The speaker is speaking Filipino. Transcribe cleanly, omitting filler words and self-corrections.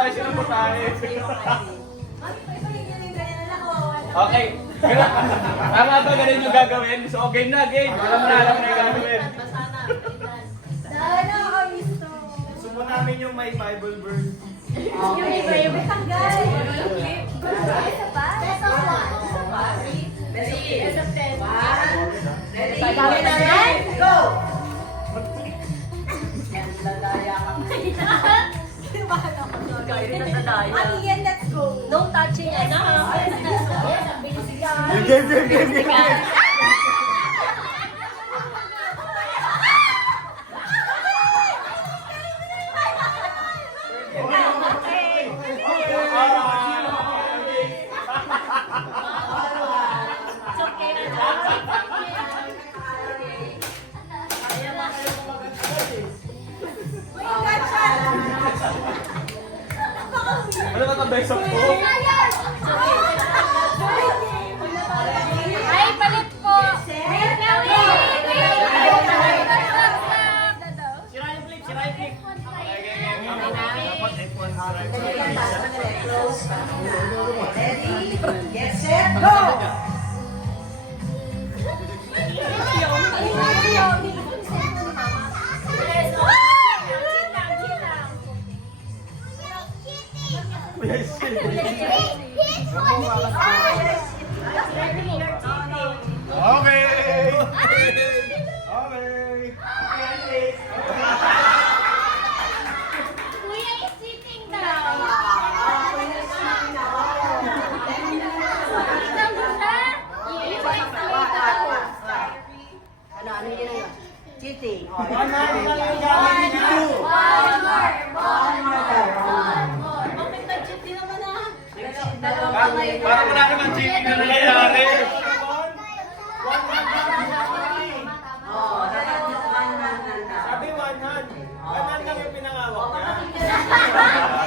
tayo sila po tayo. Okay. Tama ba ganun yung gagawin? So, game na, game. Alam na yung gagawin. Gusto mo namin yung may Bible verse. Yung tanggal. Isa pa? Go! Again, let's go. No touching, ano? Game. Ano ba ito, best of po? Ay, palit po! Ready? Get set, go! Okay! Kuya is sitting down. Ano yun? Cheating. Parang wala naman cheating na nangyayari. Sabi 100. 100 lang yung pinangawak niya.